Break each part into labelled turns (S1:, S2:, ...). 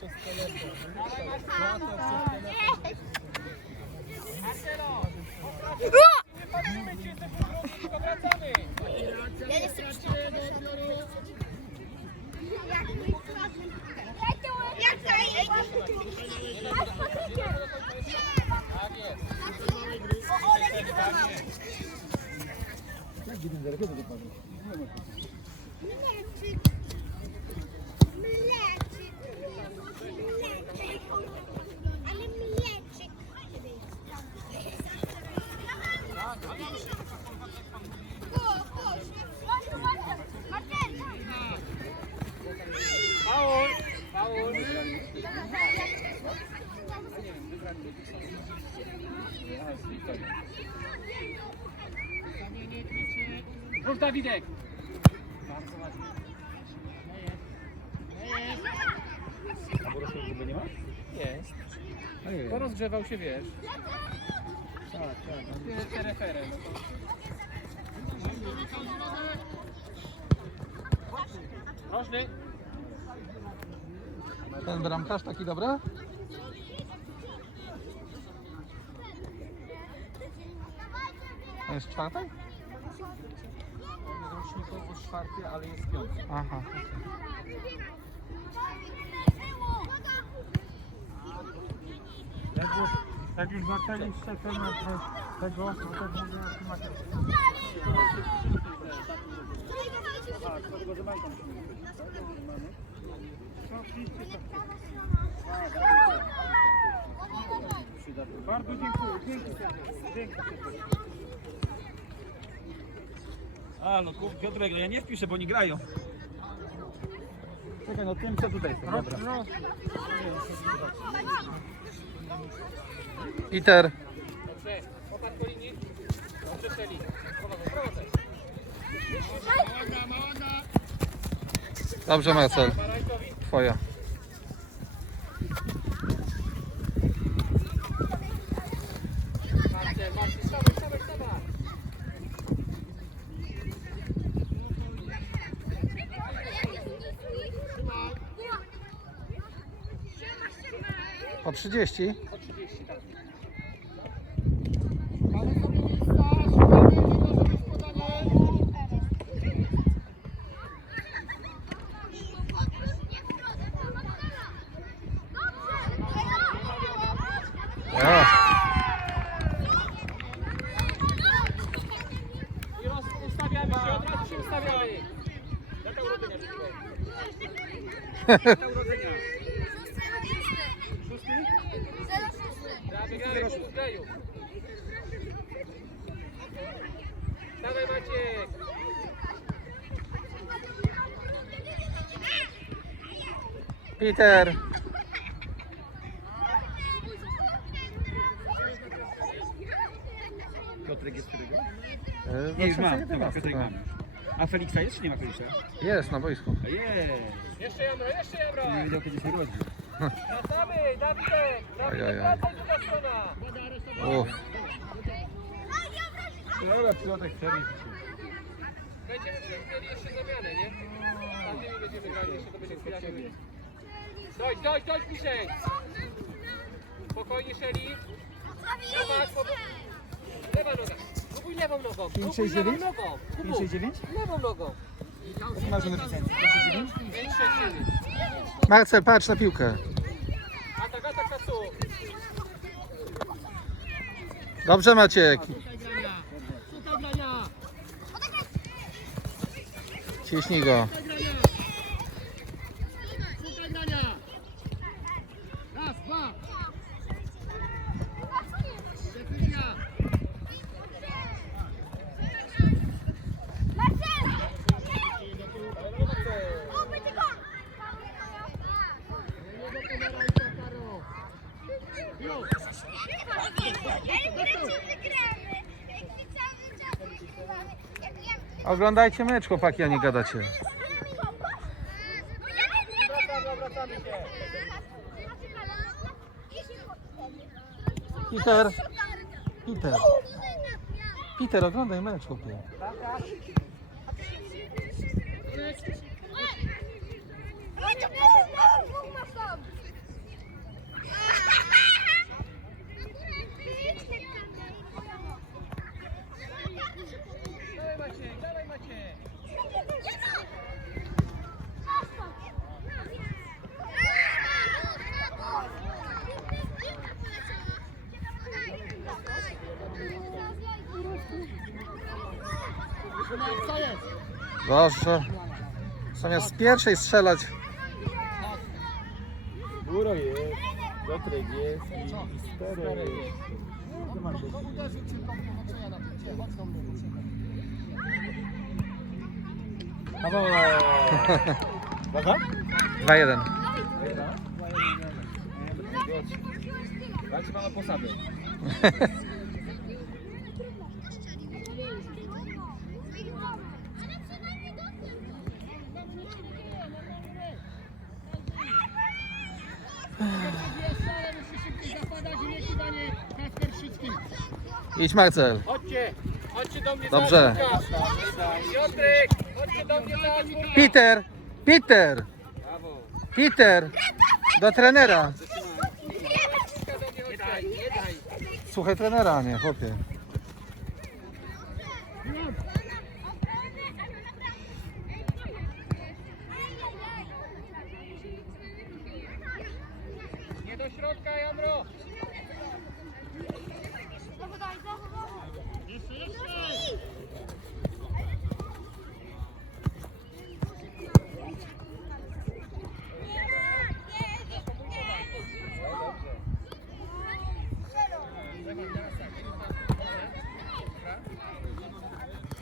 S1: Ja
S2: jestem Tak
S3: jest.
S2: Gidin, zaraz kiedy
S3: to pan rozgrzewał się, wiesz.
S2: Tak, tak.
S3: Ty- te refery, no to- Rożny.
S2: Ten bramkarz taki dobry? To jest czwartek?
S3: Rocznikowo czwarty, ale jest piąty.
S2: Aha.
S4: Jak jak już zaczęliście temat tego, to też mówię o temacie. Bardzo dziękuję. Dzięki. Dzięki.
S5: A no ku- Piotrek, no ja nie wpiszę, bo oni grają. Czekaj, no tym co tutaj są, dobra.
S4: No,
S2: Peter.
S3: Linii. Dobrze
S2: Marcel. Twoja. Po 30.
S3: Po 30, tak. Ale sobie miejsca, szukamy, nie może być podane.
S2: O,
S3: I roz, ustawiamy się, od razu się ustawiamy. Data urodzenia Mikołaj. Data urodzenia. Szósty? Ja wygrałem w Uzgaju. Dawaj Maciek.
S2: Peter.
S5: Piotrek jest którego?
S2: E,
S5: Nie, już ma,
S2: 2011,
S5: dobra, Piotrek ma.
S2: tak.
S5: A Feliksa jest czy nie ma Feliksa?
S2: Jest na boisku.
S5: Jest!
S3: Jeszcze Jamro, jeszcze Jamro.
S5: Nie wiedział kiedy się rodzi.
S3: Wracamy, Dawidek. Dawidek,
S2: Ajajaj.
S3: wracaj druga strona.
S2: Uff.
S5: Dobra, Piotrek przerwie.
S3: Będziemy przecież mieli jeszcze zamianę, nie? Tamtymi będziemy grali, jeszcze to będzie chwila. Dojdź, dojdź, dojdź bliżej. Spokojnie, Szeli. Lewa, Lewa noga. Próbuj lewą nogą. Próbuj
S5: 5, 6,
S3: lewą
S5: 9?
S3: nogą.
S5: 5,
S3: Próbuj.
S5: 6, 9?
S3: Lewą nogą.
S5: Masz napisane? 5, 6, 9?
S3: 5, 6, 9.
S2: Marcel, patrz na piłkę. Dobrze Maciek. Ciśnij go.
S3: Szukaj grania. Raz, dwa. Decyzja.
S1: Marcel!
S3: Już.
S1: Ale wreszcie wygramy. Jak my cały czas wygrywamy. Jak ja...
S2: Oglądajcie mecz, chłopaki, a nie gadacie. Peter, Peter, Peter, oglądaj mecz, chłopie.
S3: Dawaj
S2: Proszę. Zamiast z pierwszej strzelać.
S5: Góro jest, Piotrek jest i, Sterek jest. Uwaga!
S2: 2-1.
S5: Dajcie pana posady.
S2: Idź Marcel.
S3: Chodźcie, chodźcie do mnie
S2: Dobrze.
S3: Piotrek, chodźcie do mnie.
S2: Peter, Peter,
S5: Brawo!
S2: Peter. Do trenera. Słuchaj trenera, nie, chłopie.
S3: Nie do środka, Jandro.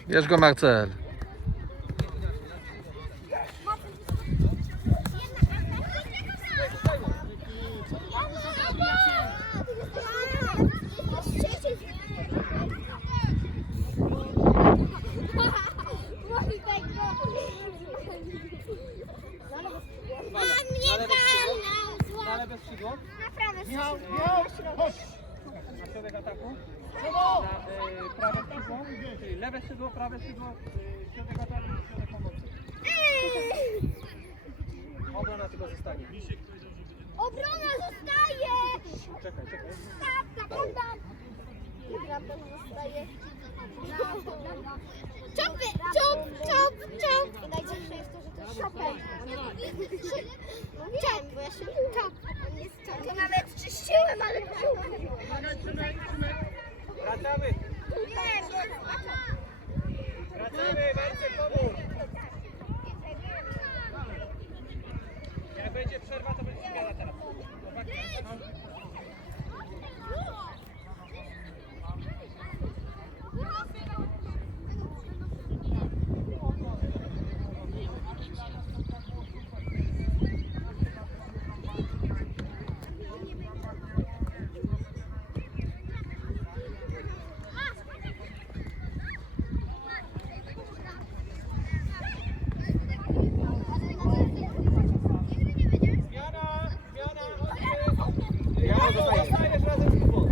S2: Bierz go Marcel.
S1: On mnie walnął.
S3: Na lewe skrzydło.
S1: Naprawdę.
S3: Michał, Michał, chodź. Na środek ataku. Na y, prawe skrzydło, czyli lewe skrzydło, prawe skrzydło, y, środek ataku, środek pomocy. Obrona tylko zostanie.
S1: Obrona zostaje!
S3: Czekaj, czekaj.
S1: Tak, tak, tak. Prawda zostaje. Czopy, Najgorsze jest to, że to jest. No wiem, bo. To nawet czyściłem, ale
S3: Wracamy.
S1: Nie,
S3: Wracamy, Marcel. Jak będzie przerwa, to będzie zmiana teraz Zmiana, zmiana, chodźcie. Ja zostajesz razem z Kubą.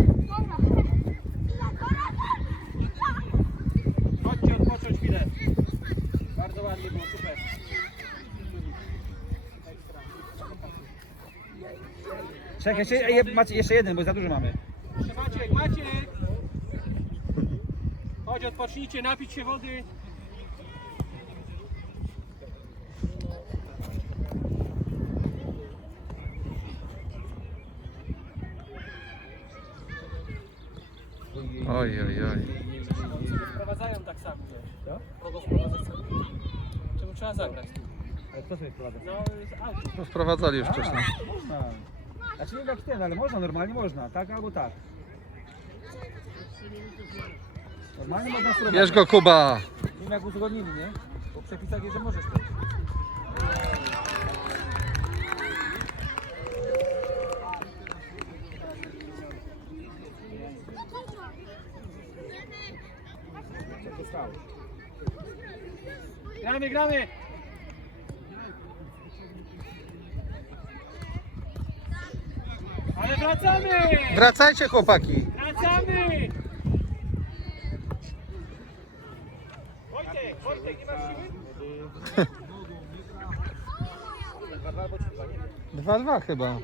S3: Chodźcie odpocząć chwilę. Bardzo ładnie było, super.
S5: Czekaj, jeszcze, je, macie jeszcze jeden, bo za dużo mamy.
S3: Proszę, Maciek, Maciek! Chodź, odpocznijcie, napić się wody.
S2: Oj, oj, oj.
S3: Sprowadzają tak samo, wiesz.
S5: Co?
S3: Kogo sprowadzać sami? Czemu trzeba zagrać?
S5: Ale kto sobie wprowadza?
S3: No, z autu.
S2: To sprowadzali już wcześniej.
S5: Znaczy nie jak ten, ale można, normalnie można, tak albo tak. Normalnie można spróbować.
S2: Bierz go Kuba.
S5: Nie wiem jak uzgodnili, nie? Po przepisach jest, że możesz to.
S3: Gramy, gramy! Ale wracamy!
S2: Wracajcie chłopaki.
S3: Wracamy! Wojtek, Wojtek, nie masz siły?
S2: 2-2 chyba.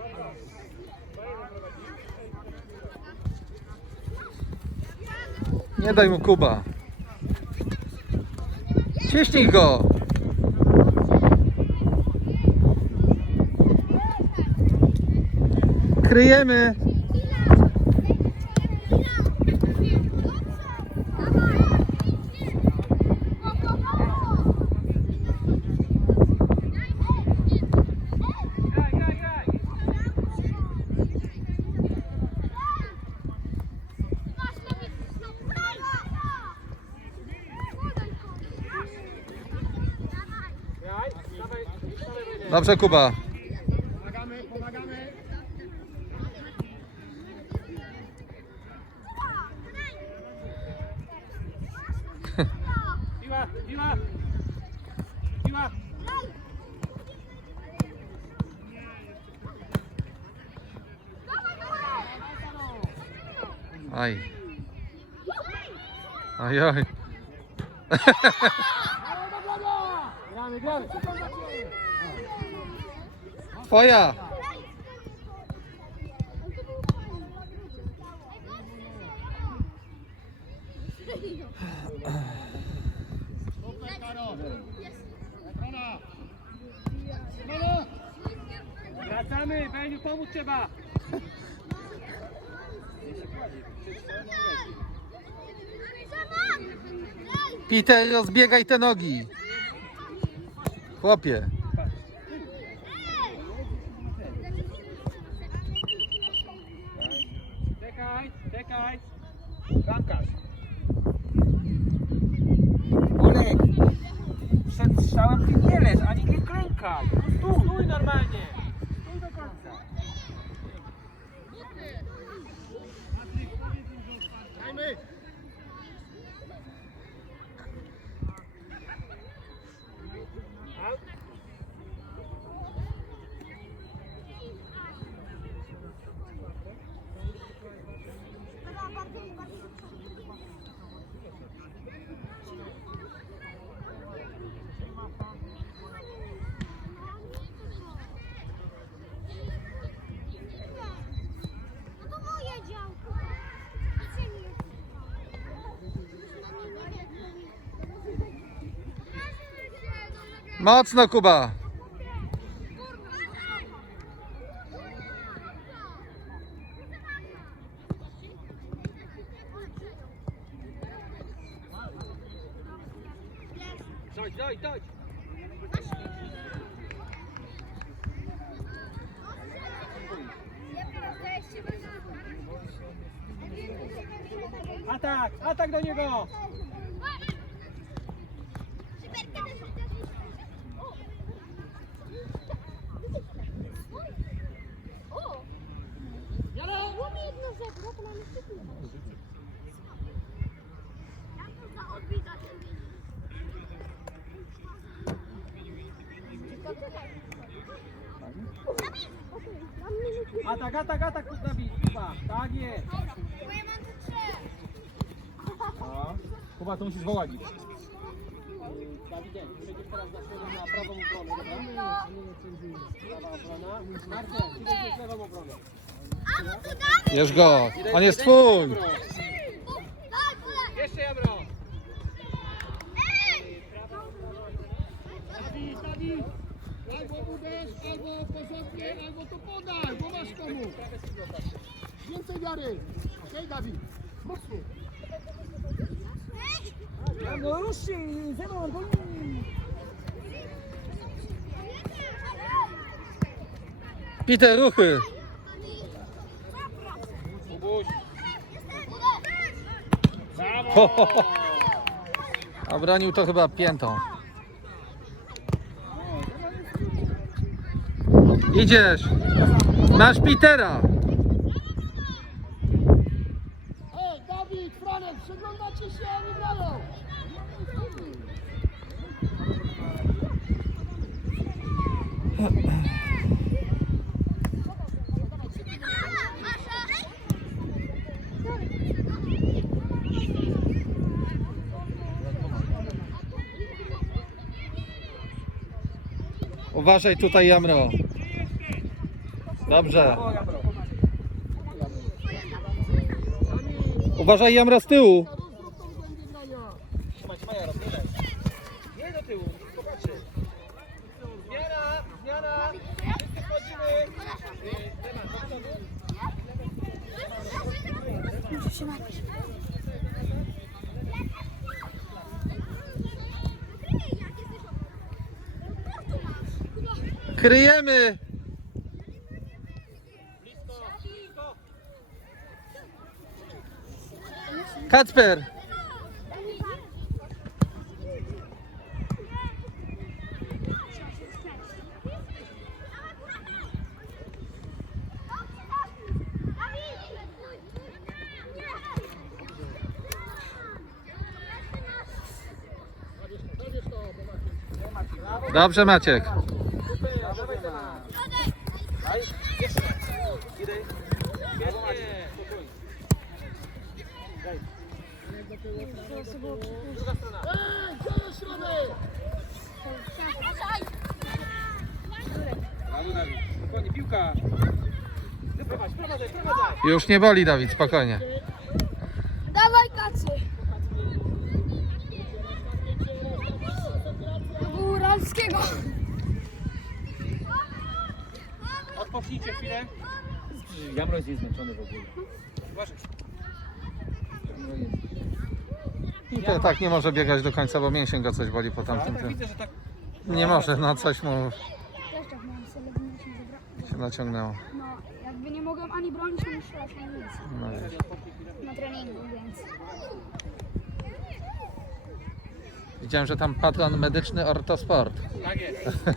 S2: Nie daj mu Kuba. Ciśnij go. Kryjemy. Dobrze Kuba.
S4: Pomagamy, pomagamy.
S3: Piła, piła! Piła!
S2: Aj. Aj, aj.
S3: Gramy, gramy!
S2: Twoja.
S3: Wracamy, Beniu, pomóc trzeba!
S2: Peter, rozbiegaj te nogi. Chłopie.
S3: Czekaj, czekaj!
S4: Bramkarz. Olek, przed strzałem ty nie leż, ani nie klękaj.
S3: Stój, stój normalnie!
S4: Stój do końca. Dajmy.
S1: No to moje działko.
S2: Mocno Kuba.
S3: Doj, doj, doj! Atak, atak do niego!
S1: O! Mamy jedno żebro, to mamy jeszcze piwo. Ja to za odbita
S3: Atak, atak, atak, Kuba, Kuba, tak jest!
S1: Bo ja mam tu trzy.
S4: A, Kuba, to musisz wołać.
S3: Dawidzie, przejdziesz teraz na swoją na prawą obronę, dobra? Prawa obrona. Marcel, ty będziesz lewą obronę.
S2: Bierz go. On jest twój.
S3: Jeszcze Jabro!
S4: Albo uderz, albo porządnie, albo to podaj, bo masz komu. Więcej wiary. Okej, Dawid? Mocno. No ruszy, ze mną, goni.
S2: Peter, ruchy. Ho, ho, ho. Obronił to chyba piętą. Idziesz. Masz Petera.
S4: Ej, Dawid! Dawid, Franek, przeglądacie się, a nie grają.
S2: Uważaj tutaj, Jamro. Dobrze. Uważaj, Jamro, z tyłu.
S3: Nie do tyłu,
S2: Kryjemy. Kacper. Dobrze, Maciek.
S3: Dawaj, Leman. Daj, jeszcze. Idę. Brawo, Maciek. Spokojnie. Daj. Druga strona.
S4: Ej, gdzie jest środek?
S3: Brawo, Dawid. Spokojnie, piłka. Wyprowadź, prowadzaj, prowadzaj.
S2: Już nie boli, Dawid, spokojnie.
S1: Dawaj kacy. Góralskiego.
S3: Odpocznijcie chwilę. Jamro jest niezmęczony w ogóle. Uważaj.
S2: I to tak nie może biegać do końca, bo mięsień go coś boli po tamtym.
S3: tak
S2: tym.
S3: widzę, że tak...
S2: Nie może, no coś mu
S6: Też tak się
S2: naciągnęło.
S6: No, mogłem ani bronić, ani strzelać, ani nic.
S2: No, wiesz.
S6: Na treningu, więc...
S2: Widziałem, że tam patron medyczny Ortosport.
S3: Tak jest.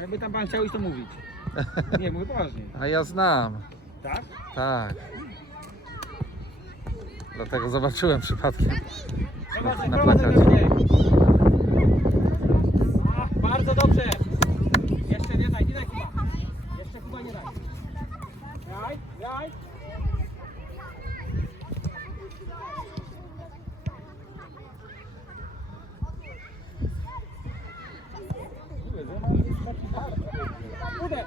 S3: Jakby tam pan chciał iść, to mówić. Nie, mówię poważnie.
S2: A ja znam.
S3: Tak?
S2: Tak. Dlatego zobaczyłem przypadkiem.
S3: Prowadzaj,
S2: Na
S3: prowadzaj,
S2: plakacie.
S3: Dobrze. Jeszcze nie daj, nie daj Kuba. Jeszcze Kuba nie daj. Daj, daj. Uderz.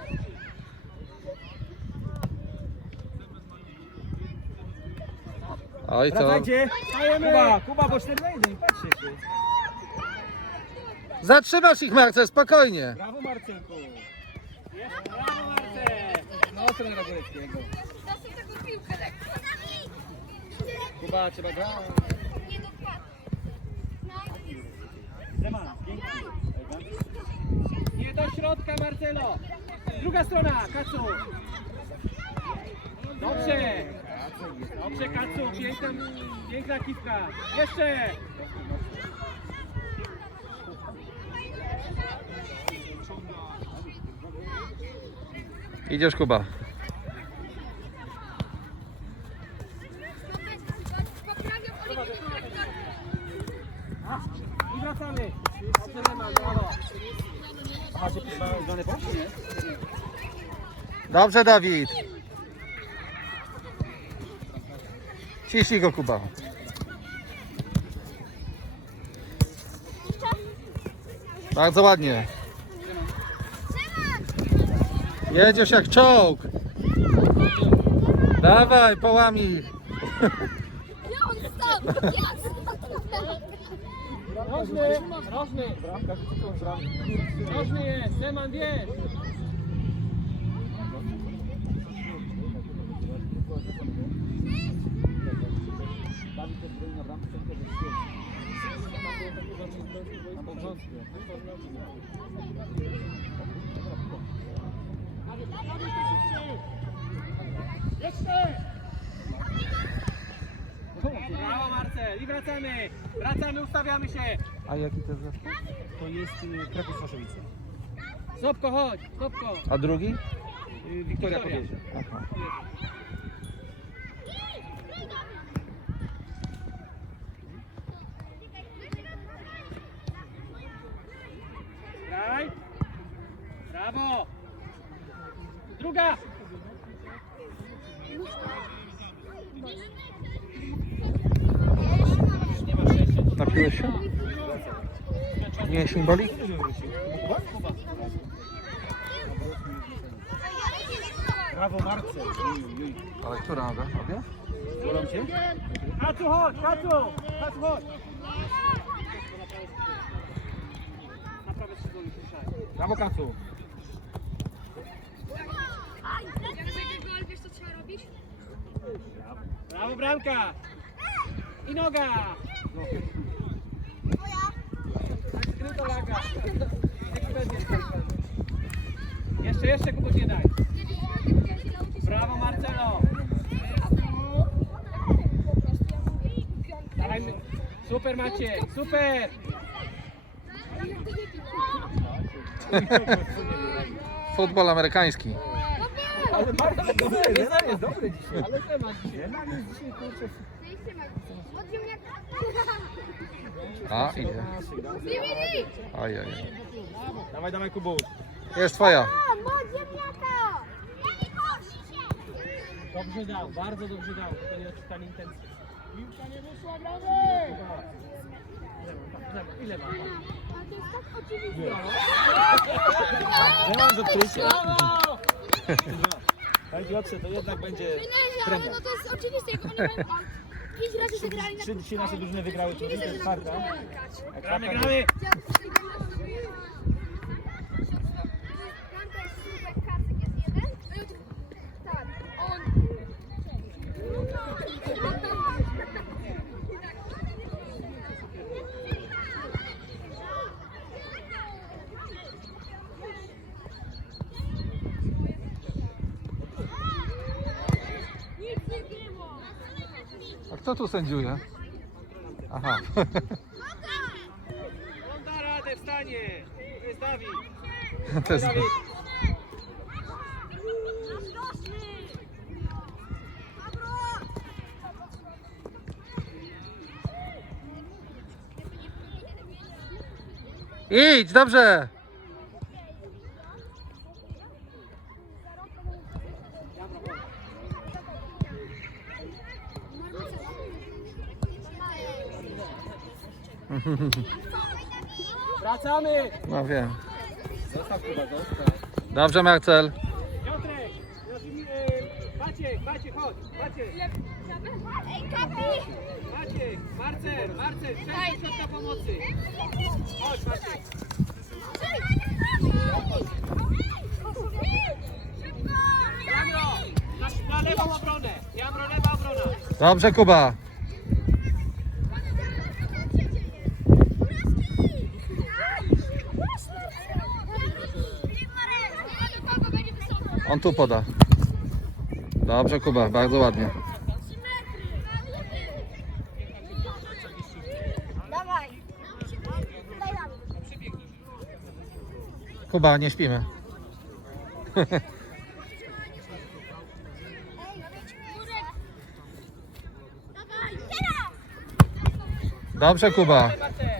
S2: Oj, to
S3: Wracajcie. Kuba, Kuba, bo 4 na 1, patrzcie się.
S2: Zatrzymasz ich, Marce, spokojnie.
S3: Brawo Marcelku. Brawo Marcel. No, trenera Góreckiego. Kuba, trzeba grać. Nie do środka Marcelo. Druga strona, Kacu. Dobrze. Dobrze Kacu, piękna, piękna kiwka. Jeszcze.
S2: Idziesz, Kuba.
S3: Dobrze,
S2: Dawid. Ciśnij go, Kuba. Bardzo ładnie. Jedziesz jak czołg. Dawaj, połami.
S1: Ja on stał. Ja.
S3: Rożny, rożny. Rożny jest, Leman wie.
S4: Jeszcze!
S3: Brawo Marcel i wracamy. Wracamy, ustawiamy się.
S2: A jaki to jest zespół?
S3: To jest Kraków Waszowice. Stopko, chodź, stopko.
S2: A drugi?
S3: Y, Wiktoria pobierze.
S2: Aha. Się? Mięsień boli?
S5: Brawo Marce.
S2: Ale która noga? Obie?
S5: Bolą cię?
S3: Kacu, chodź, Kacu. Kacu, chodź.
S5: Brawo Kacu.
S3: Brawo, bramka. I noga. Jeszcze, jeszcze Kubus nie daj. Brawo Marcelo. Dawaj. Super Maciej, super.
S2: Futbol amerykański.
S5: Ale bardzo dobry, Zeman jest dobry dzisiaj.
S3: Ale temat dzisiaj.
S5: Zeman jest dzisiaj kurczę.
S2: A, idzie.
S5: Naszych, dawaj.
S2: Ajaj.
S5: Dawaj, dawaj Kubuś.
S2: Jest twoja.
S3: Dobrze dał, bardzo dobrze dał. To nie odczytanie intencji.
S4: Piłka nie wyszła, gramy!
S3: Ile ma?
S5: Zeman z odkryciem.
S3: Brawo!
S5: Panie Piotrze, to jednak będzie
S1: Ale
S5: premia.
S1: no to jest oczywiste, jak oni mają pięć razy zagrali na
S5: Trzy, trzy nasze drużyny wygrały, to jest czwarta.
S3: Gramy, gramy.
S1: Bramka jest super, kartek jest jeden. Tak, on.
S2: A kto tu sędziuje? Aha.
S3: On da radę, wstanie. To jest Dawid.
S2: To jest...
S3: Dawid.
S2: Idź, dobrze.
S3: Wracamy.
S2: No wiem.
S5: Zostaw Kuba, zostaw.
S2: Dobrze, Marcel.
S3: Piotrek. Maciek, Maciek, chodź. Maciek.
S1: Ej, kapi!
S3: Maciek. Marcel, Marcel. Cześć, środka pomocy. Chodź, Maciek. Jamro. Na, na lewą obronę. Jamro, lewa obrona.
S2: Dobrze, Kuba. On tu poda. Dobrze, Kuba, bardzo ładnie. Kuba, nie śpimy. Dobrze, Kuba.
S3: Marcel.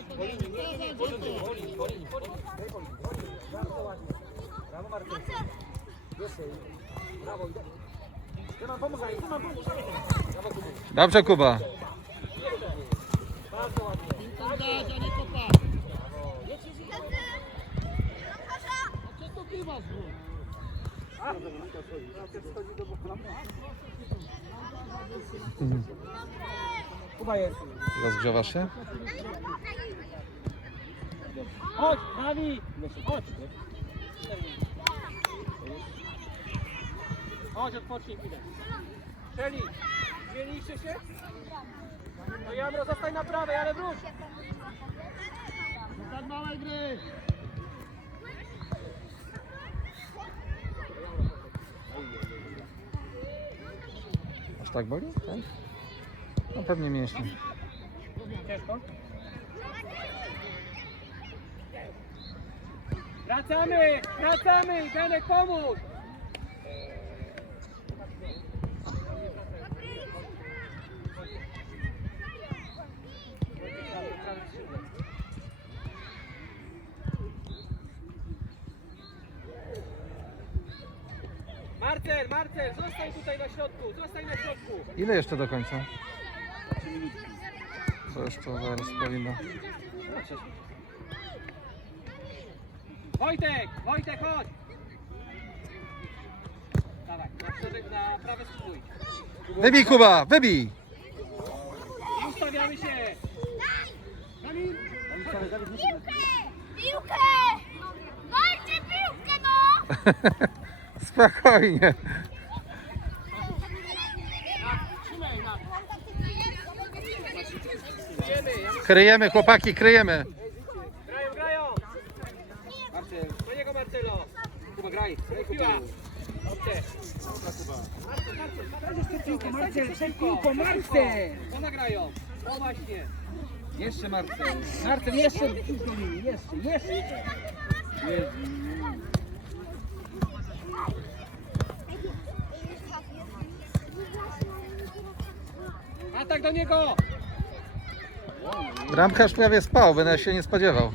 S2: Kuba
S3: jest.
S2: Rozgrzewasz się?
S3: Chodź, Dawid! Chodź. Chodź, odpocznij chwilę. Szeli, zmieniliście się? No Jamro, zostań na prawej, ale wróć.
S4: Tak małej gry.
S2: Aż tak boli? Tak? No pewnie mięśnie.
S3: Ciężko? Wracamy! Wracamy! Janek, pomóż! Marcel, Marcel, zostań tutaj na środku, zostań na środku.
S2: Ile jeszcze do końca? Co już to zaraz powinno.
S3: Wojtek, Wojtek, chodź! Dawaj, na środek, na prawe spróbuj.
S2: Wybij Kuba, wybij!
S3: I ustawiamy się.
S4: Kamil,
S1: Piłkę! Piłkę! Dajcie piłkę, no!
S2: Spokojnie. Kryjemy, chłopaki, kryjemy.
S3: grają, grają. Marcel, do niego Marcelo. Kuba, graj. Piła. Dobrze. Marcel, Marcel, przed piłką, Marcel. Ona grają. O właśnie. Jeszcze Marcel. Marcel, jeszcze do linii, jeszcze, jeszcze. Atak do niego.
S2: Bramkarz prawie spał, będę się nie spodziewał.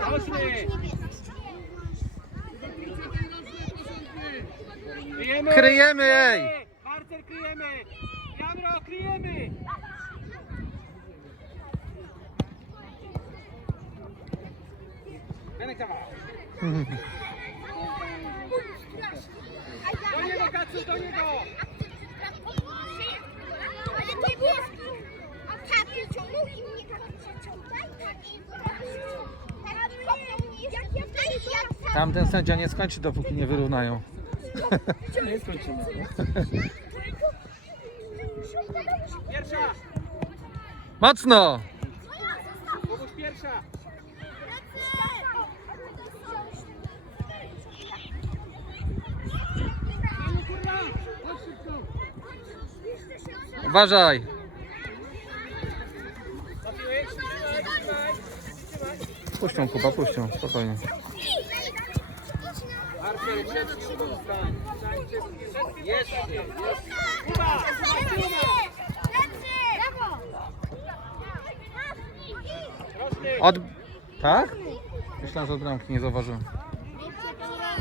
S3: Chodźmy. Kryjemy.
S2: Kryjemy, ej!
S3: Marcel, kryjemy. Jamro, kryjemy. Janek, dawaj. Do niego, Kacu, do niego.
S1: Ale to jest... A tak ciągnął i mnie tak przeciągał, tak i... Tak ja jak
S2: Tamten sędzia nie skończy, dopóki nie wyrównają.
S3: Nie skończymy. Pierwsza.
S2: Mocno!
S3: Boguś pierwsza.
S2: Uważaj! Puszczą Kuba, puszczą, spokojnie.
S3: Kuba.
S2: Od... Tak? Myślałem, że od bramki, nie zauważyłem.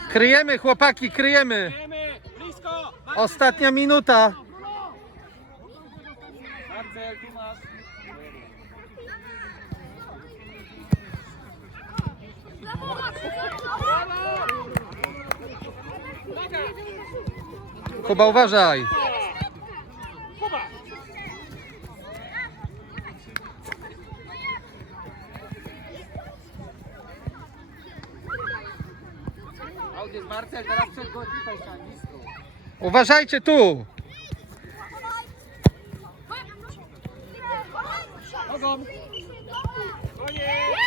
S2: Kryjemy, chłopaki, kryjemy! Ostatnia minuta! Kuba, uważaj!
S3: Kuba. Aut jest Marcel, teraz przed go tutaj stań blisko.
S2: Uważajcie tu!
S3: Nogą. Koniec.